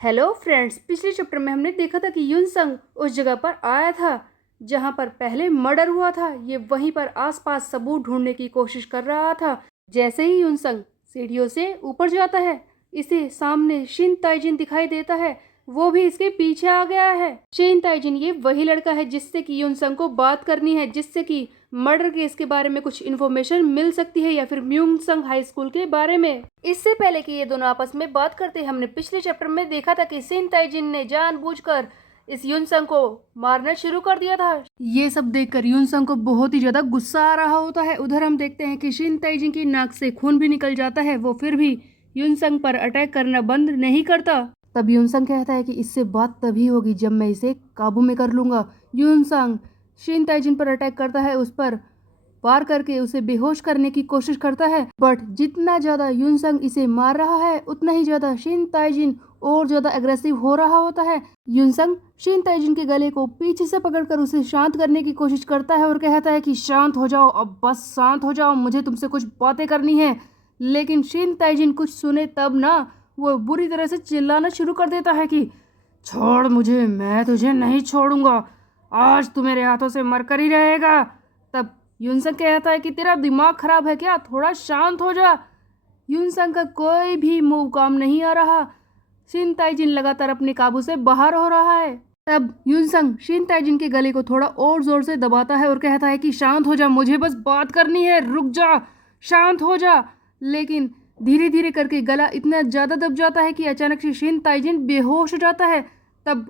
Hello friends, पिछले chapter में हमने देखा था कि युनसंग उस जगह पर आया था जहां पर पहले मर्डर हुआ था। ये वहीं पर आसपास सबूत ढूंढने की कोशिश कर रहा था। जैसे ही युनसंग सीढ़ियों से ऊपर जाता है, इसे सामने शिन ताइजिन दिखाई देता है। वो भी इसके पीछे आ गया है। शिन ताइजिन ये वही लड़का है जिससे कि युनसंग को बात करनी है, जिससे कि मर्डर केस के बारे में कुछ इन्फॉर्मेशन मिल सकती है या फिर म्यूंगसंग हाई स्कूल के बारे में। इससे पहले कि ये दोनों आपस में बात करते, हमने पिछले चैप्टर में देखा था कि शिन ताइजिन ने जानबूझकर इस युनसंग को मारना शुरू कर दिया था। ये सब देखकर युनसंग को बहुत ही ज्यादा गुस्सा आ रहा होता है। उधर हम देखते हैं कि शिन ताइजिन की नाक से खून भी निकल जाता है। वो फिर भी युनसंग पर अटैक करना बंद नहीं करता। तब युनसंग कहता है कि इससे बात तभी होगी जब मैं इसे काबू में कर लूंगा। युनसंग शिन ताइजिन पर अटैक करता है, उस पर वार करके उसे बेहोश करने की कोशिश करता है। बट जितना ज्यादा युनसंग इसे मार रहा है, उतना ही ज्यादा शिन ताइजिन और ज्यादा एग्रेसिव हो रहा होता है। युनसंग शिन ताइजिन के गले को पीछे से पकड़कर उसे शांत करने की कोशिश करता है और कहता है कि शांत हो जाओ, अब बस शांत हो जाओ, मुझे तुमसे कुछ बातें करनी है। लेकिन शिन ताइजिन कुछ सुने तब ना, वो बुरी तरह से चिल्लाना शुरू कर देता है कि छोड़ मुझे, मैं तुझे नहीं छोड़ूंगा, आज तू मेरे हाथों से मरकर ही रहेगा। तब युनसंग कहता है कि तेरा दिमाग खराब है क्या, थोड़ा शांत हो जा। युनसंग का कोई भी मूव काम नहीं आ रहा। शिन ताइजिन लगातार अपने काबू से बाहर हो रहा है। तब युनसंग शिन ताइजिन के गले को थोड़ा और जोर से दबाता है और कहता है कि शांत हो जा, मुझे बस बात करनी है, रुक जा, शांत हो जा। लेकिन धीरे धीरे करके गला इतना ज्यादा दब जाता है कि अचानक से शिन ताइजिन बेहोश हो जाता है। तब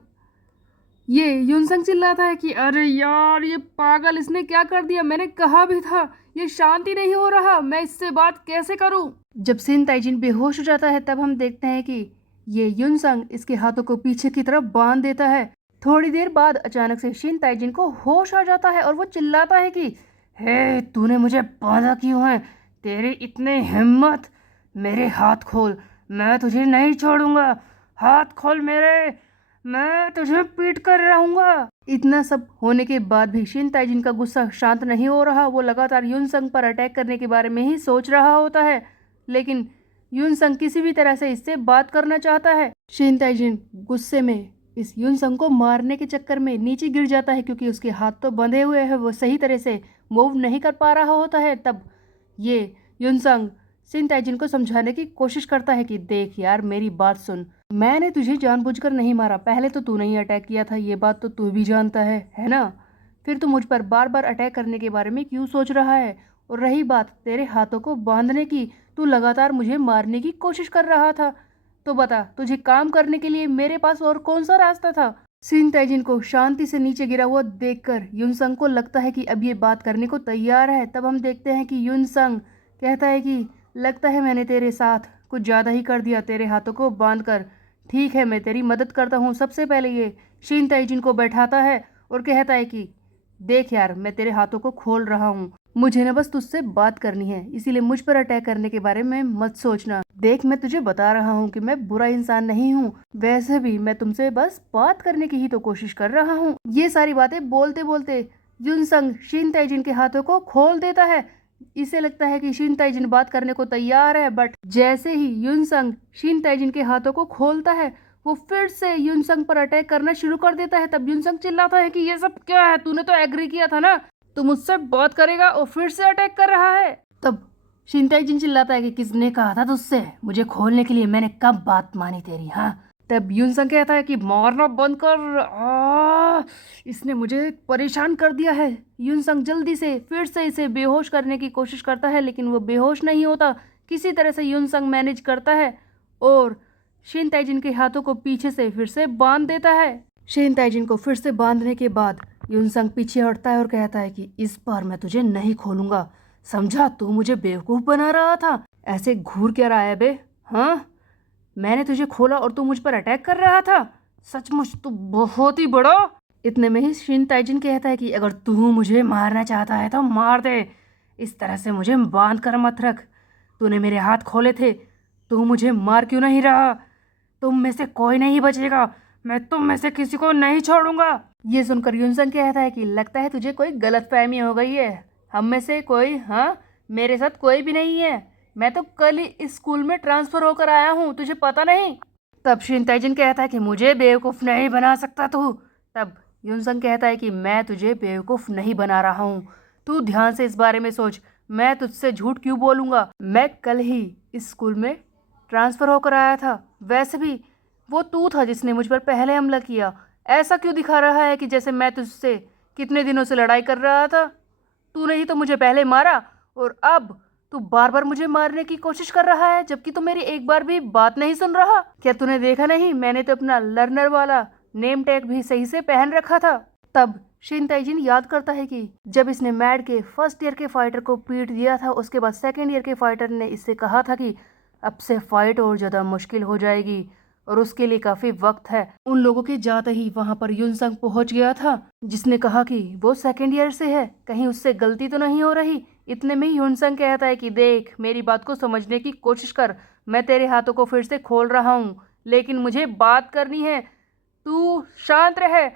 ये युनसंग चिल्लाता है कि अरे यार, ये पागल, इसने क्या कर दिया, मैंने कहा भी था ये शांति नहीं हो रहा, मैं इससे बात कैसे करूं। जब शिन ताइजिन बेहोश हो जाता है, तब हम देखते हैं कि ये युनसंग इसके हाथों को पीछे की तरफ बांध देता है। थोड़ी देर बाद अचानक से शिन ताइजिन को होश आ जाता है और वो चिल्लाता है कि हे, तूने मुझे बांधा क्यों है, तेरी इतनी हिम्मत, मेरे हाथ खोल, मैं तुझे नहीं छोड़ूंगा, हाथ खोल मेरे, मैं तुझे पीट कर रहूंगा। इतना सब होने के बाद भी शिन ताइजिन का गुस्सा शांत नहीं हो रहा। वो लगातार युनसंग पर अटैक करने के बारे में ही सोच रहा होता है, लेकिन युनसंग किसी भी तरह से इससे बात करना चाहता है। शिन ताइजिन गुस्से में इस युनसंग को मारने के चक्कर में नीचे गिर जाता है, क्योंकि उसके हाथ तो बंधे हुए हैं, वो सही तरह से मूव नहीं कर पा रहा होता है। तब ये युनसंग शिन ताइजिन को समझाने की कोशिश करता है कि देख यार, मेरी बात सुन, मैंने तुझे जानबूझकर नहीं मारा, पहले तो तूने ही अटैक किया था, ये बात तो तू भी जानता है ना। फिर तू मुझ पर बार बार अटैक करने के बारे में क्यों सोच रहा है? और रही बात तेरे हाथों को बांधने की, तू लगातार मुझे मारने की कोशिश कर रहा था, तो बता तुझे काम करने के लिए मेरे पास और कौन सा रास्ता था? शिन ताइजिन को शांति से नीचे गिरा हुआ देखकर युनसंग को लगता है कि अब ये बात करने को तैयार है। तब हम देखते हैं कि युनसंग कहता है कि लगता है मैंने तेरे साथ कुछ ज़्यादा ही कर दिया, तेरे हाथों को बांध कर। ठीक है, मैं तेरी मदद करता हूँ। सबसे पहले ये शिन ताइजिन को बैठाता है और कहता है कि देख यार, मैं तेरे हाथों को खोल रहा हूँ, मुझे ना बस तुझसे बात करनी है, इसीलिए मुझ पर अटैक करने के बारे में मत सोचना। देख, मैं तुझे बता रहा हूँ कि मैं बुरा इंसान नहीं हूँ, वैसे भी मैं तुमसे बस बात करने की ही तो कोशिश कर रहा हूँ। ये सारी बातें बोलते बोलते युनसंग शिन ताइजिन के हाथों को खोल देता है। इसे लगता है कि शिन ताइजिन बात करने को तैयार है, बट जैसे ही युनसंग शिन ताइजिन के हाथों को खोलता है, वो फिर से युनसंग पर अटैक करना शुरू कर देता है। तब युनसंग चिल्लाता है कि ये सब क्या है, तूने तो एग्री किया था ना, तू मुझसे बात करेगा और फिर से अटैक कर रहा है। तब शिन ताइजिन चिल्लाता है कि किसने कहा था तुझसे मुझे खोलने के लिए, मैंने कब बात मानी तेरी, हाँ? तब युनसंग कहता है कि मारना बंद कर, इसने मुझे परेशान कर दिया है। युनसंग जल्दी से फिर से इसे बेहोश करने की कोशिश करता है, लेकिन वो बेहोश नहीं होता। किसी तरह से युनसंग मैनेज करता है और शिन ताइजिन के हाथों को पीछे से फिर से बांध देता है। शिन ताइजिन को फिर से बांधने के बाद युनसंग पीछे हटता है और कहता है कि इस बार मैं तुझे नहीं खोलूंगा, समझा? तू मुझे बेवकूफ बना रहा था, ऐसे घूर क्या रहा है बे, हाँ? मैंने तुझे खोला और तू मुझ पर अटैक कर रहा था, सचमुच तू बहुत ही बड़ा। इतने में ही शिन ताइजिन कहता है कि अगर तू मुझे मारना चाहता है तो मार दे, इस तरह से मुझे बांध कर मत रख, तूने मेरे हाथ खोले थे, तू मुझे मार क्यों नहीं रहा? तुम में से कोई नहीं बचेगा, मैं तुम में से किसी को नहीं छोड़ूंगा। ये सुनकर युनसंग कहता है कि लगता है तुझे कोई गलतफहमी हो गई है, हम में से कोई, हाँ, मेरे साथ कोई भी नहीं है, मैं तो कल ही इस स्कूल में ट्रांसफर होकर आया हूँ, तुझे पता नहीं? तब शिन ताइजिन कहता है कि मुझे बेवकूफ़ नहीं बना सकता तू। तब युनसंग कहता है कि मैं तुझे बेवकूफ़ नहीं बना रहा हूँ, तू ध्यान से इस बारे में सोच। मैं तुझसे झूठ क्यों बोलूँगा? मैं कल ही इस स्कूल में ट्रांसफ़र होकर आया था। वैसे भी वो तू था जिसने मुझ पर पहले हमला किया। ऐसा क्यों दिखा रहा है कि जैसे मैं तुझसे कितने दिनों से लड़ाई कर रहा था? तूने ही तो मुझे पहले मारा और अब तू बार बार मुझे मारने की कोशिश कर रहा है, जबकि तू मेरी एक बार भी बात नहीं सुन रहा। क्या तूने देखा नहीं, मैंने तो अपना लर्नर वाला नेम टैग भी सही से पहन रखा था। तब शिन ताइजिन याद करता है कि जब इसने मैड के फर्स्ट ईयर के फाइटर को पीट दिया था, उसके बाद सेकेंड ईयर के फाइटर ने इससे कहा था कि अब से फाइट और ज़्यादा मुश्किल हो जाएगी और उसके लिए काफ़ी वक्त है। उन लोगों के जाते ही वहाँ पर युनसंग पहुँच गया था, जिसने कहा कि वो सेकेंड ईयर से है, कहीं उससे गलती तो नहीं हो रही। इतने में युनसंग कहता है कि देख, मेरी बात को समझने की कोशिश कर। मैं तेरे हाथों को फिर से खोल रहा हूँ, लेकिन मुझे बात करनी है। तू शांत रहे।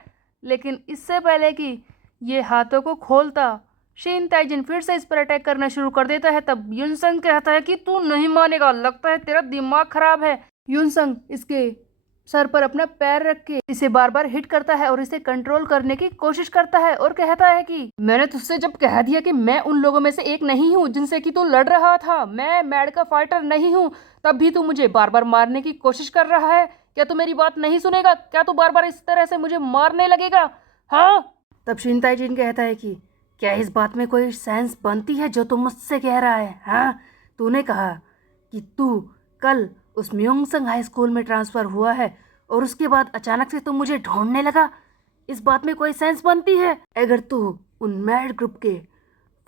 लेकिन इससे पहले कि ये हाथों को खोलता, शिन ताइजिन फिर से इस पर अटैक करना शुरू कर देता है। तब युनसंग कहता है कि तू नहीं मानेगा, लगता है तेरा दिमाग खराब है। युनसंग इसके सर पर अपना पैर रख के इसे बार बार हिट करता है और इसे कंट्रोल करने की कोशिश करता है और कहता है कि मैंने तुझसे जब कह दिया कि मैं उन लोगों में से एक नहीं हूँ जिनसे कि तू लड़ रहा था, मैं मैड का फाइटर नहीं हूँ, तब भी तू मुझे बार बार मारने की कोशिश कर रहा है। क्या तू मेरी बात नहीं सुनेगा? क्या तू बार बार इस तरह से मुझे मारने लगेगा? हाँ। तब शिन ताइजिन कहता है कि क्या इस बात में कोई सेंस बनती है जो तू मुझसे कह रहा है? हाँ, तूने कहा कि तू कल उस म्योंगसंग हाई स्कूल में ट्रांसफ़र हुआ है और उसके बाद अचानक से तू मुझे ढूंढने लगा। इस बात में कोई सेंस बनती है? अगर तू उन मैड ग्रुप के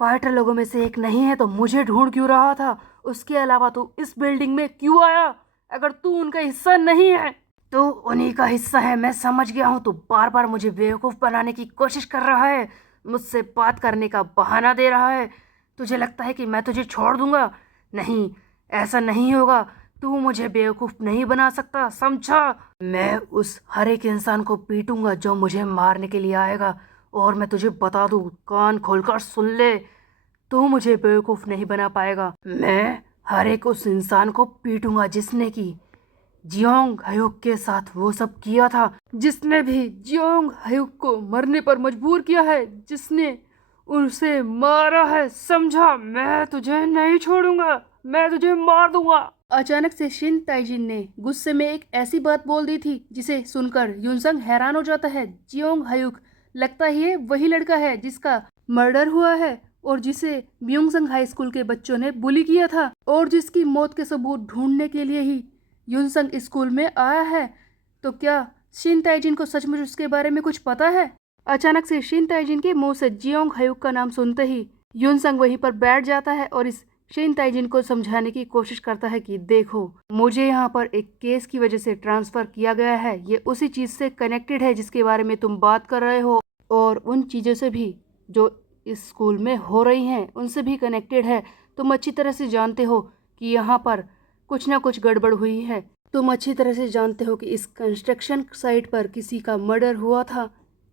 फाइटर लोगों में से एक नहीं है तो मुझे ढूंढ क्यों रहा था? उसके अलावा तू इस बिल्डिंग में क्यों आया? अगर तू उनका हिस्सा नहीं है तो उन्हीं का हिस्सा है। मैं समझ गया हूँ, तू बार बार मुझे बेवकूफ़ बनाने की कोशिश कर रहा है, मुझसे बात करने का बहाना दे रहा है। तुझे लगता है कि मैं तुझे छोड़ दूंगा? नहीं, ऐसा नहीं होगा। तू मुझे बेवकूफ़ नहीं बना सकता, समझा? मैं उस हर एक इंसान को पीटूंगा जो मुझे मारने के लिए आएगा। और मैं तुझे बता दूं, कान खोलकर सुन ले, तू मुझे बेवकूफ़ नहीं बना पाएगा। मैं हर एक उस इंसान को पीटूंगा जिसने कि जियोंग हयुक के साथ वो सब किया था, जिसने भी जियोंग हयुक को मरने पर मजबूर किया है, जिसने उसे मारा है, समझा? मैं तुझे नहीं छोड़ूंगा, मैं तुझे मार दूंगा। अचानक से शिन ताइजिन ने गुस्से में एक ऐसी बात बोल दी थी जिसे सुनकर युनसंग हैरान हो जाता है। जियोंग हयुक लगता ही है वही लड़का है जिसका मर्डर हुआ है और जिसे म्योंगसंग हाई स्कूल के बच्चों ने बुली किया था और जिसकी मौत के सबूत ढूंढने के लिए ही युनसंग स्कूल में आया है। तो क्या शिन ताइजिन को सचमुच उसके बारे में कुछ पता है? अचानक से शिन ताइजिन के मुंह से जियोंग हयुक का नाम सुनते ही युनसंग वहीं पर बैठ जाता है और इस शिन ताइजिन को समझाने की कोशिश करता है कि देखो, मुझे यहाँ पर एक केस की वजह से ट्रांसफ़र किया गया है। ये उसी चीज़ से कनेक्टेड है जिसके बारे में तुम बात कर रहे हो और उन चीज़ों से भी जो इस स्कूल में हो रही हैं उनसे भी कनेक्टेड है। तुम अच्छी तरह से जानते हो कि यहाँ पर कुछ ना कुछ गड़बड़ हुई है। तुम अच्छी तरह से जानते हो कि इस कंस्ट्रक्शन साइट पर किसी का मर्डर हुआ था,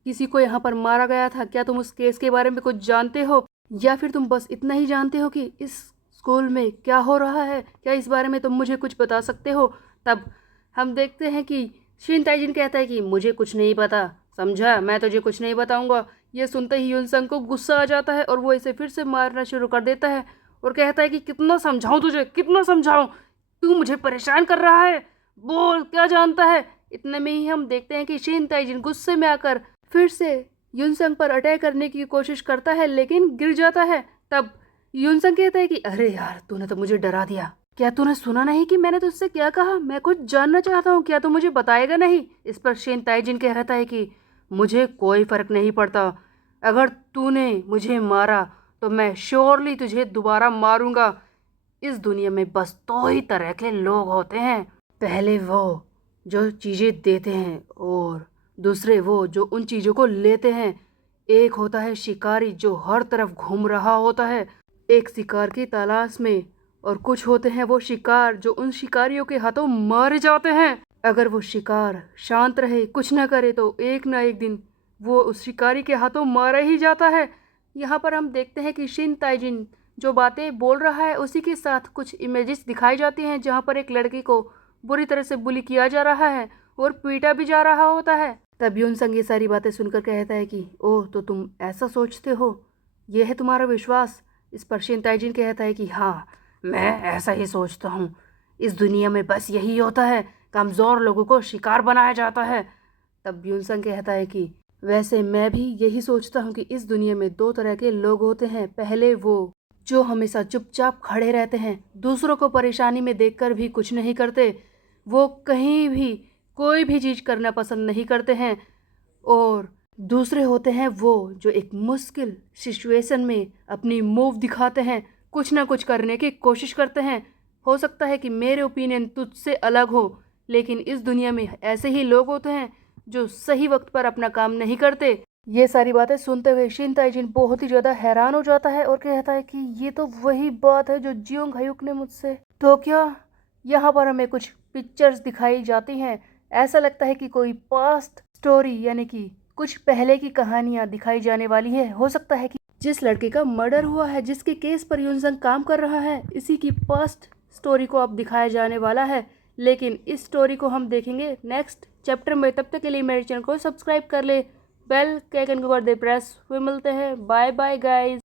किसी को यहाँ पर मारा गया था। क्या तुम उस केस के बारे में कुछ जानते हो या फिर तुम बस इतना ही जानते हो कि इस स्कूल में क्या हो रहा है? क्या इस बारे में तुम मुझे कुछ बता सकते हो? तब हम देखते हैं कि शिन ताइजिन कहता है कि मुझे कुछ नहीं पता, समझा? मैं तुझे कुछ नहीं बताऊंगा। ये सुनते ही युनसंग को गुस्सा आ जाता है और वो इसे फिर से मारना शुरू कर देता है और कहता है कि कितना समझाऊं तुझे, कितना समझाऊं? तू मुझे परेशान कर रहा है, बोल क्या जानता है? इतने में ही हम देखते हैं कि शिन ताइजिन गुस्से में आकर फिर से युनसंग पर अटैक करने की कोशिश करता है लेकिन गिर जाता है। तब युनसंग कहता है कि अरे यार, तूने तो मुझे डरा दिया। क्या तूने सुना नहीं कि मैंने तुझसे क्या कहा? मैं कुछ जानना चाहता हूँ, क्या तू मुझे बताएगा नहीं? इस पर शिन ताइजिन कहता है कि मुझे कोई फर्क नहीं पड़ता। अगर तूने मुझे मारा तो मैं श्योरली तुझे दोबारा मारूंगा। इस दुनिया में बस दो ही तरह के लोग होते हैं, पहले वो जो चीज़ें देते हैं और दूसरे वो जो उन चीज़ों को लेते हैं। एक होता है शिकारी जो हर तरफ घूम रहा होता है एक शिकार की तलाश में, और कुछ होते हैं वो शिकार जो उन शिकारियों के हाथों मारे जाते हैं। अगर वो शिकार शांत रहे, कुछ ना करे, तो एक ना एक दिन वो उस शिकारी के हाथों मारा ही जाता है। यहाँ पर हम देखते हैं कि शिन ताइजिन जो बातें बोल रहा है उसी के साथ कुछ इमेजेस दिखाई जाती हैं जहाँ पर एक लड़की को बुरी तरह से बुली किया जा रहा है और पीटा भी जा रहा होता है। तब यूनसंग ये सारी बातें सुनकर कहता है कि ओह, तो तुम ऐसा सोचते हो, यह है तुम्हारा विश्वास। इस पर शिन ताइजिन कहता है कि हाँ, मैं ऐसा ही सोचता हूँ। इस दुनिया में बस यही होता है, कमज़ोर लोगों को शिकार बनाया जाता है। तब यूनसंग कहता है कि वैसे मैं भी यही सोचता हूँ कि इस दुनिया में दो तरह के लोग होते हैं। पहले वो जो हमेशा चुपचाप खड़े रहते हैं, दूसरों को परेशानी में देखकर भी कुछ नहीं करते, वो कहीं भी कोई भी चीज़ करना पसंद नहीं करते हैं। और दूसरे होते हैं वो जो एक मुश्किल सिचुएशन में अपनी मूव दिखाते हैं, कुछ ना कुछ करने की कोशिश करते हैं। हो सकता है कि मेरे ओपिनियन तुझसे अलग हो, लेकिन इस दुनिया में ऐसे ही लोग होते हैं जो सही वक्त पर अपना काम नहीं करते। ये सारी बातें सुनते हुए शिन ताइजिन बहुत ही ज़्यादा हैरान हो जाता है और कहता है कि ये तो वही बात है जो जियोंग हायुक ने मुझसे। तो क्या यहाँ पर हमें कुछ पिक्चर्स दिखाई जाती हैं? ऐसा लगता है कि कोई पास्ट स्टोरी यानी कि कुछ पहले की कहानियाँ दिखाई जाने वाली है। हो सकता है कि जिस लड़के का मर्डर हुआ है, जिसके केस पर यूनसंग काम कर रहा है, इसी की पास्ट स्टोरी को अब दिखाया जाने वाला है। लेकिन इस स्टोरी को हम देखेंगे नेक्स्ट चैप्टर में। तब तक के लिए मेरे चैनल को सब्सक्राइब कर ले, बेल के आइकन को कर दे प्रेस। फिर मिलते हैं, बाय बाय गाइस।